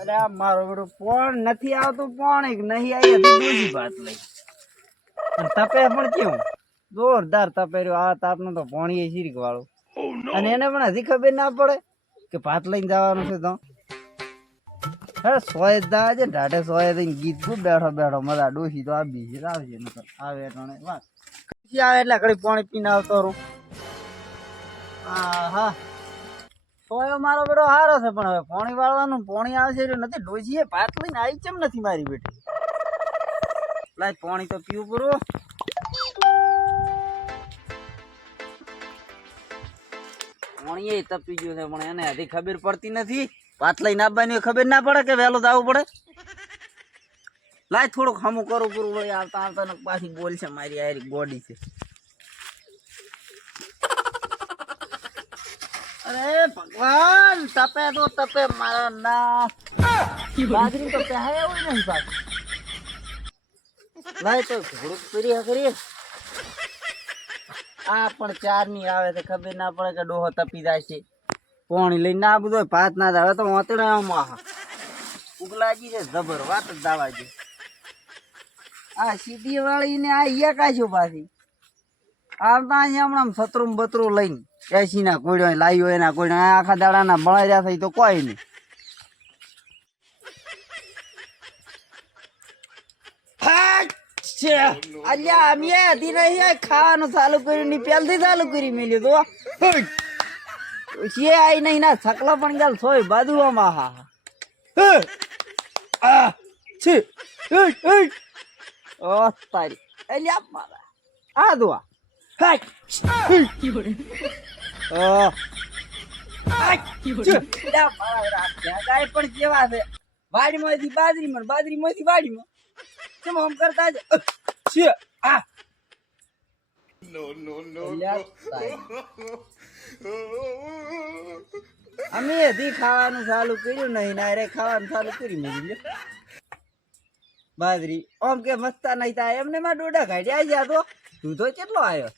અરે આ મારો બેટો પણ નથી આવતું, પણ એક નહીં આવી હતી બીજી વાત લઈ. તપે પણ કેવું? જોરદાર તપે રહ્યો આ તાપનો તો પાણી શીરીક વાળું. અને એને પણ હજી ખબર ના પડે કે ભાત લઈને જવાનું છે તો. હે, સોય દા છે સોય દઈને ગીત ખૂબ બેઠો બેઠો મજા ડોસી તો આવી છે આવશે, નકર આવે ટણે વાત પછી આવે એટલે ઘડી પાણી પીને આવતો રહું. હા હા સોયો મારો બેટો સારો છે, પણ હવે પાણી વાળવાનું, પાણી આવશે એટલે નથી. ડોજીએ ભાત લઈને આવી કેમ નથી મારી બેટી? લાય, પાણી તો પીવું પૂરું. પાણી એ તપી ગયું છે, પણ એને હજી ખબર પડતી નથી. ભાત લઈને આવવાની ખબર ના પડે કે વહેલો જવું પડે? લાય, થોડુંક હમું કરું પૂરું વળી આવતા આવતા પાછી પાછી બોલશે મારી આરી ગોડી છે. અરે ભગવાન, તપે તો તપે, મારા ના. બાજરી તો પહેરે એવું નહીં પાછું લાય તો ઘોડું પીરી કરીએ. આ પણ ચારની આવે તો ખબર ના પડે કે ડોહો તપી જાય છે. પાણી લઈને ના બધો ભાત ના આવે તો વાતડે આમાં ઉગલાજી છે જબર વાત જ દાવા છે આ સીધી વાળી ને આ ઈયા કાશ્યો પાછી. આવતા અહીંયા હમણાં સતરું બતરું લઈને એસી ના કોડ્યો લાવ્યો એના કોડ્યો આખા દાડાના બળાઈ રહ્યા થઈ તો કોઈ નહીં. અલ્યા, અમે હતી નહીં ખાવાનું ચાલુ કર્યું ની પહેલથી ચાલુ કરી મેલ્યું તો. છે આઈ નહીં, ના સકલો પણ ગાલ સોય બાજુમાં હા. આ છે. ઓ તારી. અલ્યા, મારા. આ દુઆ. પણ કેવા છે વાડીમાંથી બાજરીમાં બાજરીમાંથી વાડીમાં. કેમ આમ કરતા છે? આ અલ્યા તારી. અમે હજી ખાવાનું ચાલુ કર્યું નહીં ના રે ખાવાનું ચાલુ કરી મેં બાજરી ઓમ કે મસ્તા નહીં થાય એમને માં ડોડા કાઢ્યા ગયા તો. તું તો કેટલો આવ્યો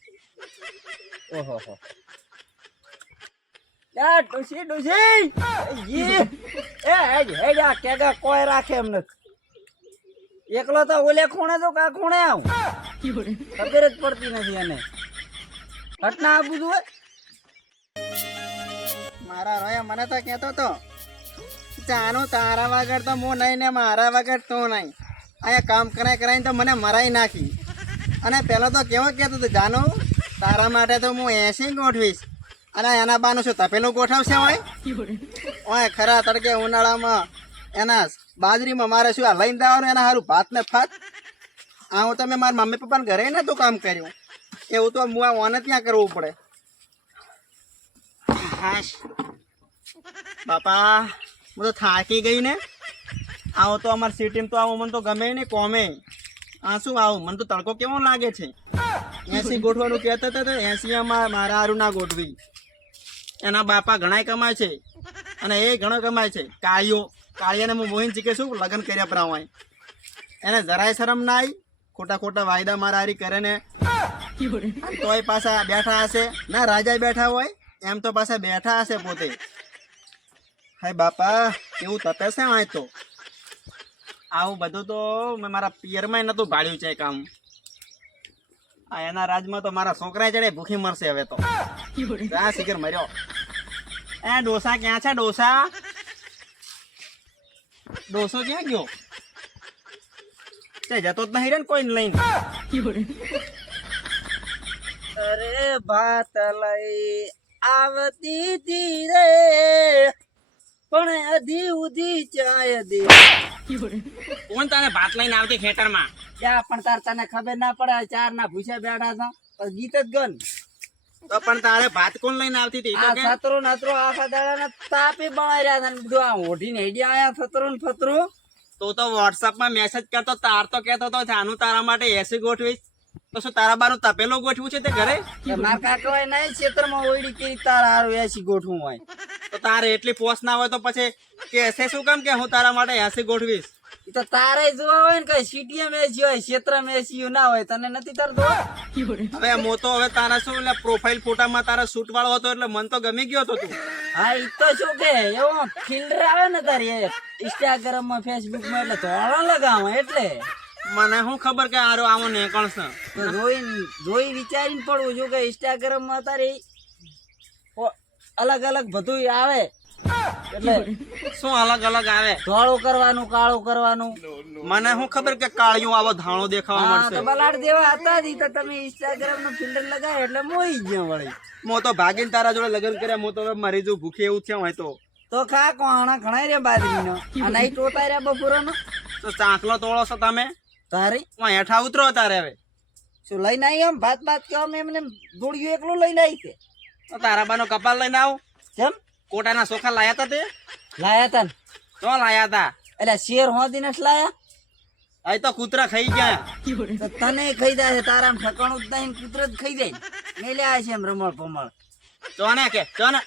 એકલો તો ઓલે ખૂણે તો કા ખૂણે આવું. ખબર જ પડતી નથી એને. ઘટના આ બધું મારા રોયા મને તો કહેતો તો, જાનું, તારા વગર તો હું નહીં ને મારા વગર તું નહીં. અહીંયા કામ કરાય કરાઈને તો મને મરાઈ નાખી. અને પેલો તો કેવો કહેતો હતો જાનું તારા માટે તો હું એસી ગોઠવીશ. અને એના બાનું શું, તપેલું ગોઠવશે હોય ઓય, ખરા, તડકે ઉનાળામાં એના બાજરીમાં મારે શું આ લઈને જવાનું, એના સારું ભાત ને ફાત? આ હું તમે મારા મમ્મી પપ્પાને ઘરે નહોતું કામ કર્યું. એવું તો હું આ ઓને ત્યાં કરવું પડે. હાશ. બાપા, હું તો થાકી ગઈ ને. આવો તો અમારી સિટીમાં તો આવું મને તો ગમે ને કોમે. આ શું આવું? મને તો તડકો કેવો લાગે છે? એસી ગોઠવાનું કહેતા હતા તો એસી માં મારા હારું ના ગોઠવી. એના બાપા ઘણાય કમાય છે અને એ ઘણો કમાય છે. કાળીઓ, કાળીયાને હું મોહિન શીખે શું લગ્ન કર્યા પ્રમાણે એને જરાય શરમ ના આવી ખોટા ખોટા વાયદા મારા હારી કરે ને. તોય પાછા બેઠા હશે. ના રાજા બેઠા હોય, એમ તો પાછા બેઠા હશે પોતે. હાય બાપા એવું તપે છે વાંચતો આવું બધું તો મેં મારા પિયરમાં નતું ભાડ્યું છે કામ. આ એના રાજમાં તો મારા છોકરા જડે ભૂખી મરશે હવે તો. આ શિખર મર્યો. એ, ડોસા ક્યાં છે, ડોસા? ડોસો ક્યાં ગયો? તે જતો જ નહીં રે ને કોઈ લઈને. અરે, ભાત લઈ આવતી તી રે, પણ અધી ઉધી ચાય દે કોણ તને ભાત લઈને આવતી ખેતરમાં? ત્યાં પણ તાર તને ખબર ના પડે ચાર ના ભૂસા બેઠા હતા ગીત જ ગન. તો પણ તારે ભાત કોણ લઈને આવતી હતી? તો આ સતરો નતરો આખા દાડા ને તાપી બનાવી રહ્યા હતા બધું આ ઓઢીને હેડી આયા સતરો ને ફતરો. તો તો વોટ્સઅપમાં મેસેજ કરતો તાર તો કહેતો તો જાનું તારા માટે એસી ગોઠવીશ. તો શું તારા બાનું તપેલો ગોઠવું છે તે ઘરે? મારા કાકા હોય નહીં ક્ષેત્રમાં ઓઈડી કરી તારા હારું એસી ગોઠવું હોય. તો તારે એટલી પોસ ના હોય તો પછી કે એસે શું કામ કે હું તારા માટે એસી ગોઠવીશ? તો તારે જોવા હોય ને કઈ સિટીએ એસી હોય ક્ષેત્રમાં એસી ના હોય તને નથી તરતો હવે મો તો હવે તારા શું એટલે પ્રોફાઇલ ફોટામાં તારા શૂટ વાળો હતો એટલે મન તો ગમી ગયો હતો તું. હા ઈ તો શું કે એવો ફિલ્ટર આવે ને તારી ઇન્સ્ટાગ્રામમાં ફેસબુકમાં એટલે ધોળો લગાવો એટલે. મને શું ખબર કે આરો આવો નેકણ છે જોઈ જોઈ વિચારીને પડવું છું કે ઇન્સ્ટાગ્રામમાં તારી અલગ અલગ બધું આવે. એટલે શું અલગ અલગ આવે? ધોળું કરવાનું કાળું કરવાનું. મને શું ખબર કે કાળિયું આવો ધાણો દેખાવા મળશે? બલાડ દેવા હતા જ તો તમે ઇન્સ્ટાગ્રામ નો ફિલ્ટર લગાવ્યો એટલે મોઈ ગયો વળી. મો તો ભાગીન તારા જોડે લગન કર્યા મો તો હવે મરી જઉં ભૂખે એવું થયું હોય તો. તો ખા કોણા ઘણા રે બાજરીનો? અને અહીં ટોટા રે બપોરનો? તો ચાંકલો તોળો છો તમે? તારી? હું હેઠા ઉતરો તારે હવે. શું લઈને આવી એમ ભાત ભાત કે અમે એમને દોડ્યું એકલું લઈને આવી છે તો તારા બાનો કપાલ લઈને આવું. કેમ કોટાના ચોખા લાયા તા તે? લાયા તા તો લાયા તા. એટલે શેર હોતી ને લાયા? આ તો કૂતરા ખાઈ ગયા. તને ખાઈ જાય તારા ઠકાણું જ નહીં કુતરો જ ખાઈ જાય. મેલ્યા છે એમ રમણ પમળ ચોને કે ચોને.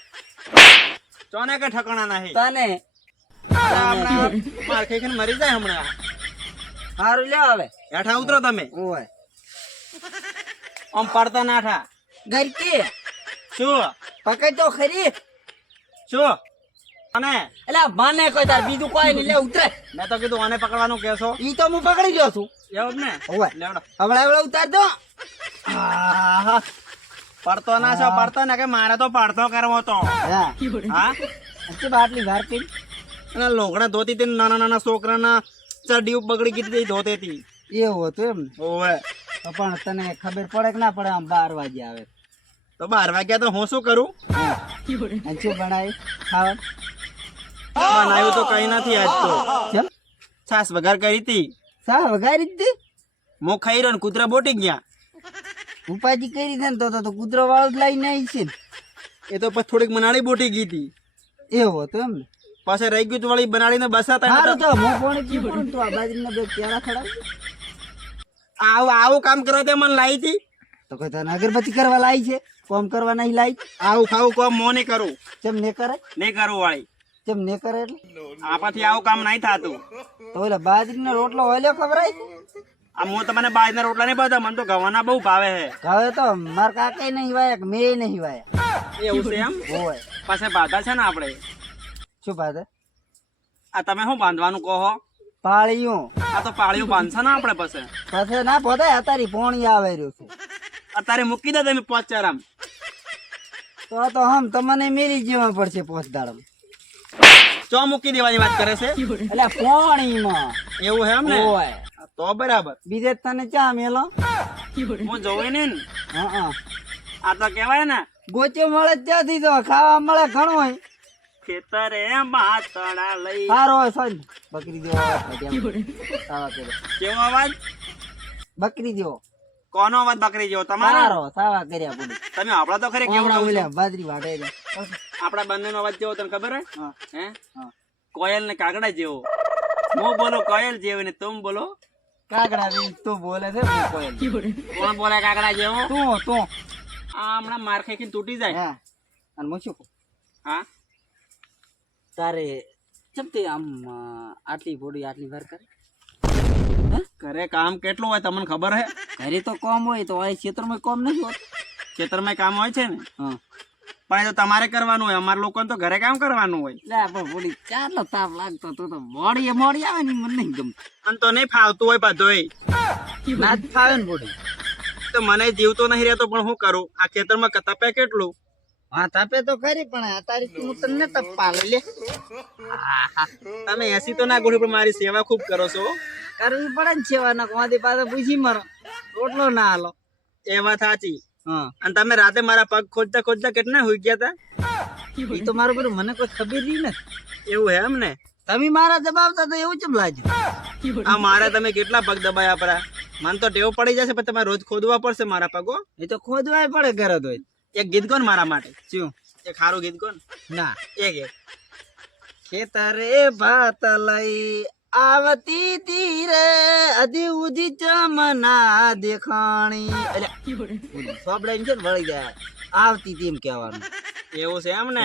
ચોને કે ઠકાણા નહીં? તને? માર ખાઈ મરી જાય હમણાં. સારું લ્યો હવે. હેઠા ઉતરો તમે. ઓય. આમ પડતા નાઠા ઘર કે શું? પકડ તો ખરી? શું અને એટલે મને કોઈ તાર બીજું કોઈ નહીં લે ઉતરે. મેં તો કીધું આને પકડવાનું કેસો ઈ તો હું પકડી ગયો છું. એવું ને? હવે. હવળા હવળા ઉતાર દો. પડતો ના છો પડતો ને કે મારે તો પડતો કરવો તો. હા. બાટલી વાર કરી અને લોગડા ધોતી હતી નાના નાના છોકરાના ચડી બગડી ગઈ હતી ધોતી હતી. એવું હતું એમ ઓવે તો પણ તને ખબર પડે કે ના પડે આમ બાર વાગે આવે. તો બાર વાગ્યા તો હું શું કરું? હા. બનાવી ખાવા બનાવ્યું તો કઈ નથી આજ તો. છાસ વઘાર કરી હતી. સા વઘારી હતી? મો ખાઈ રહ્યો ને કૂતરા બોટી ગયા. ઉપાજી કરી છે ને તો કૂતરો વાળો જ લઈને આવી છે એ તો પછી થોડીક મનાળી બોટી ગઈ હતી. એવો તો એમ પાછળ રહી ગયું વાળી બનાડીને બસાતા સારું તો હું કોણ ને તો આ બાજરીના બે કેળા ખડા આવું આવું કામ કરવા તે મને લાવી હતી. તો કોઈ તને અગરબત્તી કરવા લાવી છે કોમ કરવા નહીં લાવી આવું ખાવું કોમ મો નહીં કરું. કેમ ને કરે. ને કરું વાળી. કેમ ને કરે એટલે. આપાથી આવું કામ નહીં થતું. તો એટલે બાજરીનો રોટલો ઓલ્યો ખબરાય આ હું તમને બાજના રોટલા નહીં બધા મને તો ગવાના બહુ ભાવે છે. હવે તો માર કાકે નહીં વાય મે નહીં વાય. એવું છે એમ? હોય. પાસે બાધા છે ને આપણે? શું બાધા આ તમે શું બાંધવાનું કહો પાળિયું. આ તો પાળીયું બાંધશે ને આપણે પાસે પછી ના પોતા અતારી પોણી આવે રહ્યું છે. અત્યારે મૂકી દે તમે પાંચ ચાર આમ તો તો હમ તમને મેરી જીવા પડશે પાંચ દાડમ. ચો મૂકી દેવાની વાત કરે છે? એટલે પોણીમાં. એવું એમ ને? હોય. તો બરાબર. બીજે તને ચા મેલો? હું જોઈ ને ને, હા હા. આ તો કેવાય ને ગોચે મળે ત્યાંથી તો ખાવા મળે ઘણું હોય. ખેતરે માતડા લઈ. સારો હોય સાંજ બકરી દેવો કેવો અવાજ? બકરી દેવો કોનો અવાજ બકરી જેવો? તમારો? સાવા કર્યા બધું. તમે આપડા તો ખરે કેવું કેવડા કહું બાજરી વાટે આપડા બંને નો અવાજ જેવો તને ખબર હે. હે? કોયલ ને કાગડા જેવો. હું બોલો કોયલ જેવો ને તું બોલો. કાગડા તું બોલે છે કોયલ. કોણ બોલે કાગડા જેવો? તું તું. આ હમણાં માર ખાઈ તૂટી જાય. હા. અને હું શું હા? તારે ચમ તે આમ આટલી બોડી આટલી વાર કરે? ઘરે કામ કેટલું હોય તમને ખબર હે? ઘરે તો કોમ હોય તો આ ખેતરમાં કોમ નથી હોત. ખેતરમાં કામ હોય છે ને? હા. પણ એ તો તમારે કરવાનું હોય. અમારા લોકોને તો ઘરે કામ કરવાનું હોય. લે પણ બોલી ચાલો તાપ લાગતો તો તો મોડી મોડી આવે ને મને નહીં ગમતું. અને તો નહીં ફાવતું હોય બધોય. ના જ ફાવે ને બોડી તો મને જીવતો નહીં રહેતો પણ હું કરું? આ ખેતરમાં તપે કેટલું? હા તાપે તો ખરી પણ આ તારી હું તને તપ લઈ લે તમે એસી તો ના ગોળી પણ મારી સેવા ખૂબ કરો છો કરવી પડે ને સેવા ના કોમાંથી પાસે પૂછી મારો. રોટલો ના હાલો. એ વાત સાચી. હા. અને તમે રાતે મારા પગ ખોદતા ખોદતા કેટલા હોઈ ગયા હતા એ તો મારું બધું મને કોઈ ખબર નહીં ને એવું હે એમ ને તમે મારા દબાવતા તો એવું ચમ લાગ્યું આ મારે તમે કેટલા પગ દબાયા પરા? મને તો ટેવ પડી જશે પણ તમારે રોજ ખોદવા પડશે મારા પગો. એ તો ખોદવાય પડે ઘરે તો એક ગીત કોણ મારા માટે. શું? એક સારું ગીત કોણ ના. એક એક. ખેતરે ભાત લઈ આવતી તીરે અધી ઉધી ચમના દેખાણી. સોપડાઈને છે ને વળી જાય. આવતી તી એમ કહેવાનું. એવું છે એમ ને?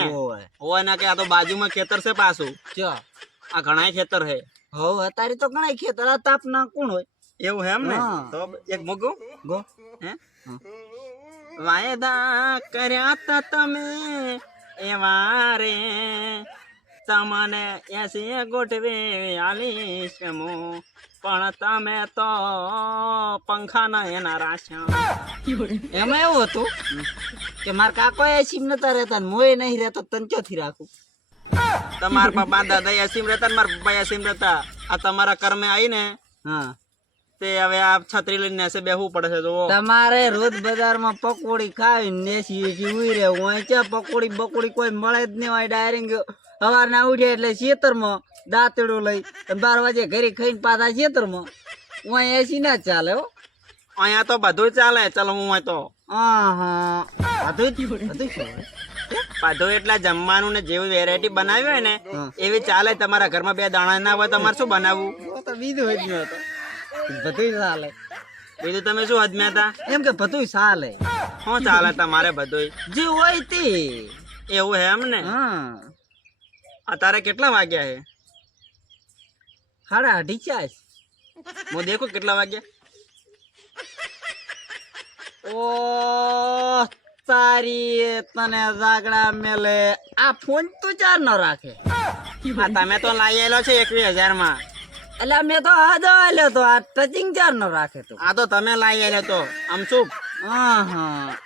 હોય. ના કે આ તો બાજુમાં ખેતર છે પાછું. ચો. આ ઘણા ખેતર છે. હો તારી તો ઘણા ખેતર આ તાપ ના કોણ હોય? એવું એમ ને? તો એક મગો ગો. હે. વાયદા કર્યા તા તમે એવા રે. તમને એસી ગોઠવી આલીશ હું પણ તમે તો પંખાના એના રાખ્યા. એમાં એવું હતું કે મારા કાકો એસી નતા રહેતા મોય નહીં રહેતો તંચોથી રાખું? તમારા પપ્પા દાદા એસીમ રહેતા મારા પપ્પા એસીમ રહેતા. આ તમારા કર્મે આવીને હા. તે હવે આ છત્રી લઈને એસે બેહવું પડે છે જુઓ. તમારે રોજ બજારમાં પકોડી ખાવી ને એસી એસી ઉઈ રહેવું હોય ચા પકોડી બકોડી કોઈ મળે જ નહીં હોય ડાયરેક્ટ સવારના ઉઠ્યા એટલે ખેતરમાં દાંતડું લઈ બાર વાગે ઘરે ખાઈને પાછા ખેતરમાં હું એસી ના ચાલે હો. અહીંયા તો બધું ચાલે. ચાલો હું તો? બધું એટલે જમવાનું ને જેવી વેરાયટી બનાવી હોય ને એવી ચાલે તમારા ઘરમાં બે દાણા ના હોય તમારે શું બનાવવું? તો બીજું નતું બધું ચાલે. બીજું તમે શું હદમ્યા હતા એમ કે બધું ચાલે. શું ચાલે તમારે બધું જે હોય તે. એવું હે એમ ને હા. અત્યારે કેટલા વાગ્યા છે હાડા અઢી ચાસ હું દેખો કેટલા વાગ્યા? ઓ તારી તને જાગડા મેલે. આ ફોન તો ચાર ન રાખે. આ તમે તો આવેલો છે એકવીસ હજારમાં એટલે મેં તો હાજો આલ્યો તો આ ટચિંગ ચાર ન રાખે તો. આ તો તમે લાવી આવેલો તો. આમ શું? હા હા.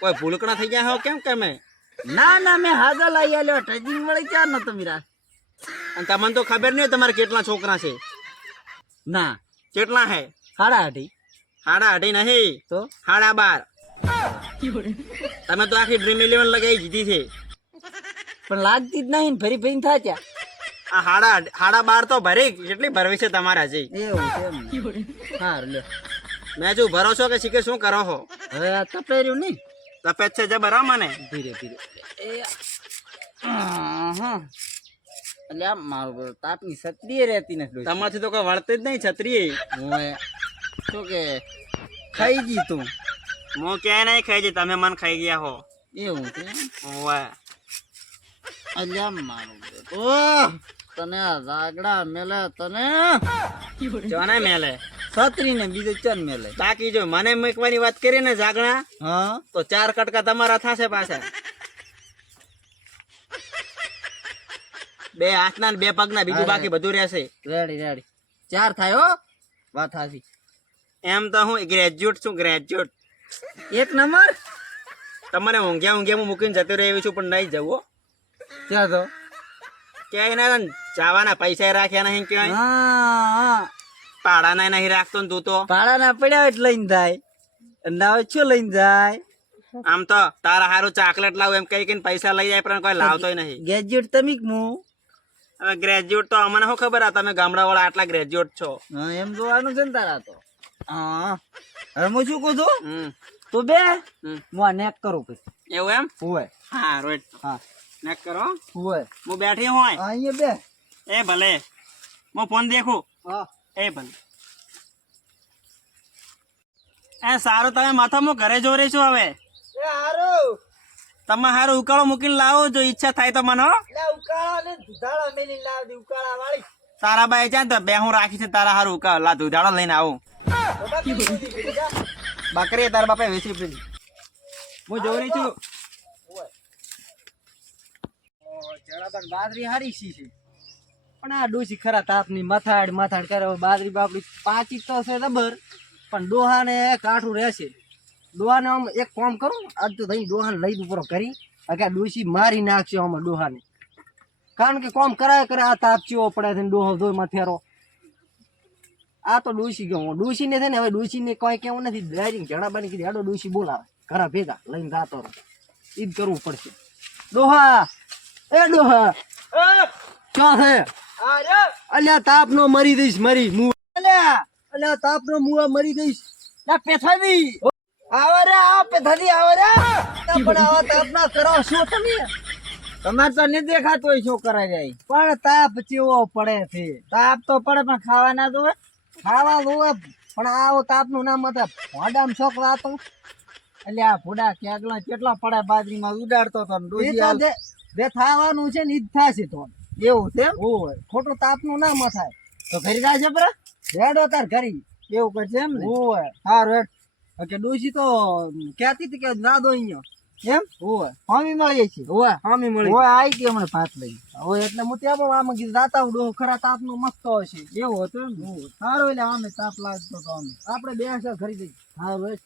કોઈ ભૂલકણા થઈ ગયા હો? કેમ કે મેં ના ના મેં હાજર લઈ આલ્યો. ટચિંગ મળી ક્યાં નતો મીરા? અને તમને તો ખબર નહીં તમારે કેટલા છોકરા છે. ના. કેટલા હે? હાડા હાડી હાડા હાડી નહીં. તો? હાડા બાર. તમે તો આખી ડ્રીમ ઇલેવન લગાવી દીધી છે. પણ લાગતી જ નહીં ફરી ફરી થાય ત્યાં. આ હાડા હાડા બાર તો ભરી. કેટલી ભરવી છે તમારા હજી એવું છે હાર. લ્યો. મેં શું ભરો છો કે શીખે શું કરો છો? હવે આ તપેર્યું નહીં. તપેત છે જે ભરો મને. ધીરે ધીરે. એ હા એટલે આ મારું તાપની છત્રી રહેતી નથી. તમારથી તો કોઈ વળતે જ નહીં છત્રી. હું શું કે? ખાઈ ગઈ તું? હું ક્યાંય નહીં ખાઈ જઈ તમે મને ખાઈ ગયા હો. એવું છે? એટલે આમ મારું બધું. તને રાગડા મેલે તને મેલે? છત્રી ને બીજું ચન મેલે. બાકી જો મને મૂકવાની વાત કરી ને જાગણા હા? તો ચાર કટકા તમારા થશે પાછા. બે હાથના ને બે પગના બીજું બાકી બધું રહેશે. રેડી રેડી ચાર થાય હો. વાત હાચી એમ તો હું ગ્રેજ્યુએટ છું ગ્રેજ્યુએટ એક નંબર? તમારે ઊંઘ્યા ઊંઘ્યા હું મૂકીને જતો રહ્યો છું પણ નહીં જવું ક્યાં તો? ક્યાંય ના જવાના પૈસા રાખ્યા નહીં ક્યાંય. હા હા. પાડાના નહીં રાખતો ને તું તો. ભાડાના પડ્યા એટલે લઈને જાય. ના શું લઈને જાય? આમ તો તારા હારું ચોકલેટ લાવું એમ કઈ કઈ પૈસા લઈ જાય પણ કોઈ લાવતો નહીં. ગેજેટ તમે મુ હવે ગ્રેજ્યુએટ તો અમને શું ખબર આ તમે ગામડા વાળા આટલા ગ્રેજ્યુએટ છો? હા એમ જોવાનું છે ને તારા તો. હા હવે હું શું કહું છું? તું બે. હું આ નેક કરું પછી. એવું એમ? હોય હા રોઈટ હા. નેક કરો હોય હું બેઠી હોય. અહીંયા બે. એ ભલે. હું ફોન દેખું. હા. એ ભલે. એ સારું તમે માથા હું ઘરે જો રહી છું હવે. એ હારું. તમે હારું ઉકાળો મૂકીને લાવો જો ઈચ્છા થાય તો મને તારા બાઈ જાય તો બે હું રાખી છે તારા હારું ઉકાળ. લા દૂધાળો લઈને આવું. બકરી તારા બાપે વેચી પડી હું જોઉં રહી છું. બાદરી હારી સી છે? પણ આ ડોસી ખરા તાપની મથાડ મથાડ કરે બાદરી બાપડી પાચી તો છે જબર પણ ડોહાને કાઠું રહેશે. ડોહાને આમ એક કામ કરું, આજ તો થઈને ડોહાને લઈ દઉં પૂરો કરી આખા ડોસી મારી નાખશે આમાં ડોહાને. કારણ કે કોમ કરાય કરે, આ તાપચીઓ પડે છે ડોહો ધોઈમાં થેરો આ તો ડોસી ગયો. ડોસીને છે ને હવે ડોસીને કોઈ કેવું નથી. ડાયરેક્ટ જણાબાની કીધી આડો ડોસી બોલાવે. ઘરા ભેગા લઈને જાતો રહો. ઈ જ કરવું પડશે. ડોહા! એ ડોહા! ક્યાં છે? અલ્યા તાપ નો મરી દઈશ મરી. મુ અલ્યા અલ્યા તાપ નો મુવા મરી દઈશ લા પેથાદી આવા રે આ પેથાદી આવા પણ આવા તાપ ના કરો શું તમે? તમારે તો નહીં દેખાતો હોય શું કરાય જાય. પણ તાપ ચેવો પડે છે. તાપ તો પડે પણ ખાવા ના જોવે ખાવા જોવે પણ આવો તાપનું નામ હતા ફોડામ છોકરા તો એટલે આ ફોડા ક્યાંકલા કેટલા પડે બાજરીમાં ઉડાડતો તો ને ડોસી જે થાવાનું છે ને ઈ જ થશે તો. એવું છે હોય ખોટું તાપનું નામ થાય. તો ઘરી જાય છે પરા? રેડો તાર ઘરી. એવું કરશે એમ ને? હોય સારું કે ડોશી તો કહેતી હતી કે ના દો અહીંયા. એમ? ઓય હામી મળીએ છીએ. ઓય હામી મળી ઓય આવી ગઈ હમણાં ભાત લઈ ઓય એટલે હું ત્યાં પણ આમાં કીધું રાતા ડો ખરા તાપનું મસ્ત હશે. એવું હતું એમ સારું એટલે આમે તાપ લાગતો તો અમે આપણે બે હશે ખરીદી. હા સારું